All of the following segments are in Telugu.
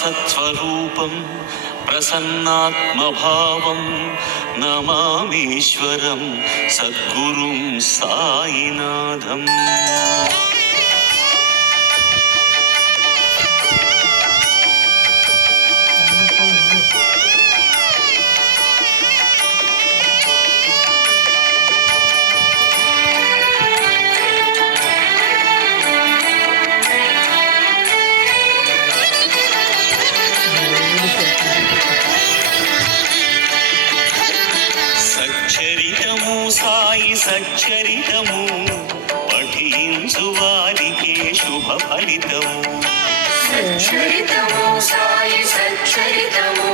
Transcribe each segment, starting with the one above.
సత్స్వరూపం ప్రసన్నాత్మభావం నమామీశ్వరం సద్గురుం సాయినాథం. సచ్చరితము పఠించు వారికే శుభ ఫలితము. సచ్చరితము సాయి సచ్చరితము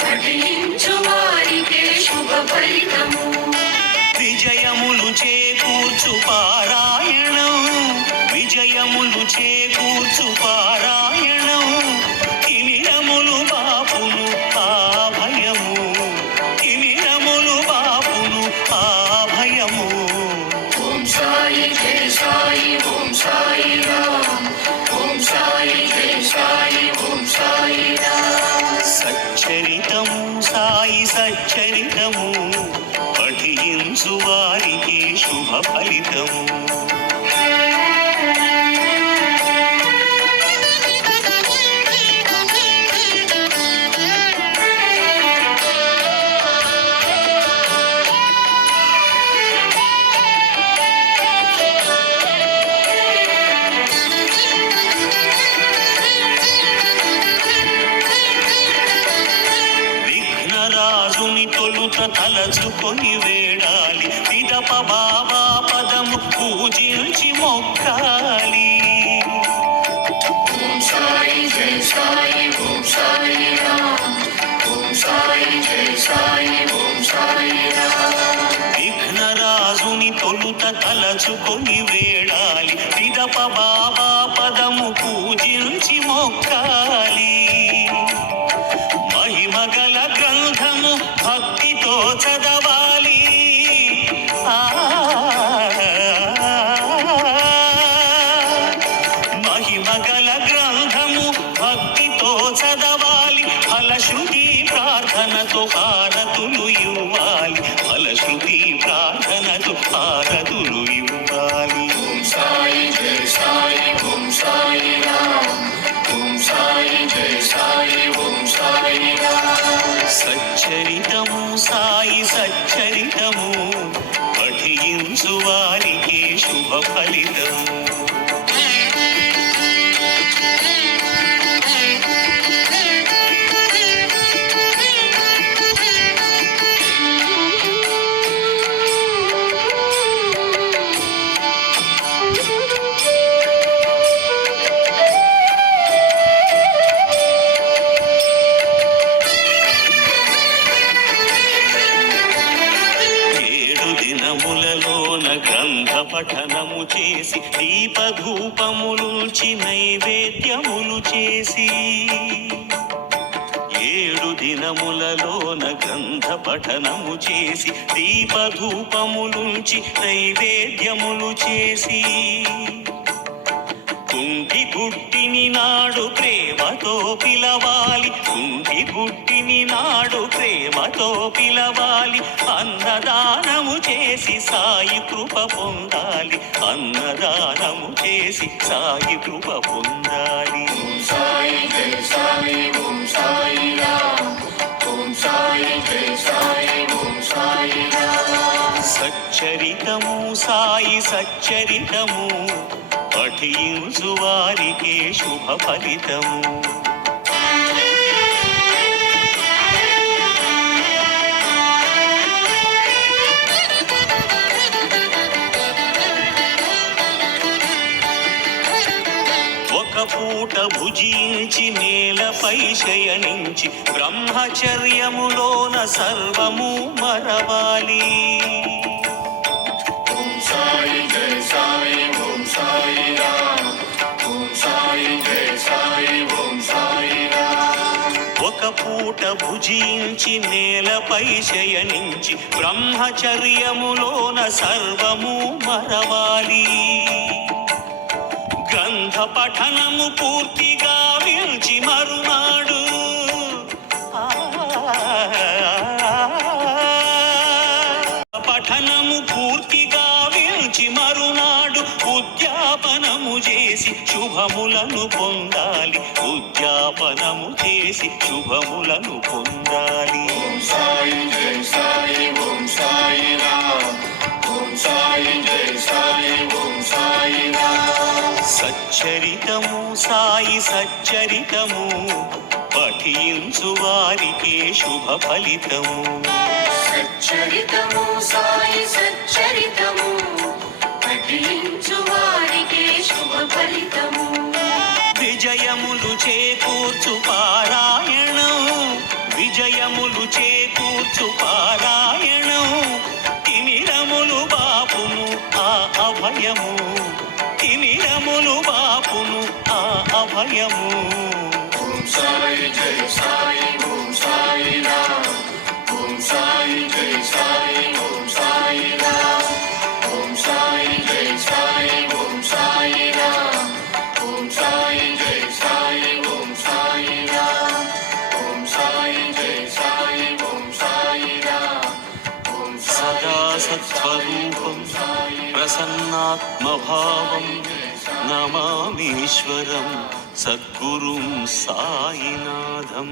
పఠించు వారికే శుభ ఫలితము. విజయములు చేకూర్చు పారాయణం, విజయములు చేకూర్చు పారాయణం, కిమిరములు బాపును ఆభయము, కిమిరములు బాపును ఆభయము. ఓం సాయి జై సాయి ఓం సాయి రామ్, ఓం సాయి జై సాయి ఓం సాయి రామ్. సచ్చరితము సాయి సచ్చరితము పఠించు వారికి శుభ ఫలితము. తలచుకొని వేడాలి, పిదప బాబా పదము పూజించి మొక్కాలి. ఓం సాయి జై సాయి ఓం సాయి రామ్, ఓం సాయి జై సాయి ఓం సాయి రామ్. విఘ్నరాజుని తొలుత తలచుకొని వేడాలి, పిదప బాబా పదము పూజించి మొక్కాలి. మహిమగల గ్రంథము భక్తితో చదవాలి, మహిమగల గ్రంథము భక్తితో చదవాలి. ఫలశ్రుతి ప్రార్థనతో హారతులు ఇవ్వాలి, ఫలశ్రుతి ప్రార్థనతో హారతులు ఇవ్వాలి. ఓం సాయి జై సాయి ఓం సాయి రామ్, ఓం సాయి జై సాయి ఓం సాయి రామ్. సచ్చరితము సాయి సచ్చరితము పఠించు వారికి శుభ ఫలితము. గ్రంథ పఠనము చేసి దీపధూపములుచి నైవేద్యములు చేసి, 7 దినములలోన గ్రంథ పఠనము చేసి దీపధూపములుచి నైవేద్యములు చేసి, కుంటి గుట్టిని నాడు ప్రేమతో పిలవాలి, కుంటి గుట్టిని నాడు ప్రేమతో పిలవాలి. అన్నదానము చేసి సాయి కృప పొందాలి, అన్నదానము చేసి సాయి కృప పొందాలి. ఓం సాయి జై సాయి ఓం సాయి రామ్, ఓం సాయి జై సాయి ఓం సాయి రామ్. సచ్చరితము సాయి సచ్చరితము పఠించు వారికే శుభ ఫలితము. ఒక పూట భుజించి నేలపై శయనించి బ్రహ్మచర్యములోన సర్వము మరవాలి. ఓం సాయి జై సాయి ఓం సాయి రామ్, ఓం సాయి జై సాయి ఓం సాయి రామ్. ఒక పూట భుజించి నేలపై శయనించి బ్రహ్మచర్యములోన సర్వము మరవాలి. గ్రంథ పఠనము పూర్తిగా విల్చి మరునాడు పఠనము పూర్తిగా విల్చి మరునాడు ఉద్యాపనము చేసి శుభములను పొందాలి. ఉద్యాపనము చేసి శుభములను పొందాలి. ఓం సాయి జై సాయి ఓం సాయి రామ్ ఓం సాయి జై సాయి ఓం సాయి రామ్ సచ్చరితము సాయి సచ్చరితము పఠించు వారికే శుభ ఫలితము. సచ్చరితము సాయి సచ్చరితము పఠించు వారికే శుభ ఫలితము. విజయములు చేకూర్చు పారాయణం విజయములు చేకూర్చు పారాయణం తిమిరములు బాపును ఆ అభయము తిమిరములు బాపును ఆ అభయము. ఓం సాయి జై సాయి ఓం సాయి రామ్ ఓం సాయి జై సాయి ఓం సాయి రామ్ ఓం సాయి జై సాయి ఓం సాయి రామ్ ఓం సాయి జై సాయి ఓం సాయి రామ్ ఓం సాయి జై సాయి ఓం సాయి రామ్ ఓం సదా సత్స్వరూపం ప్రసన్నాత్మభావం నమామీశ్వరం సద్గురుం సాయినాథం.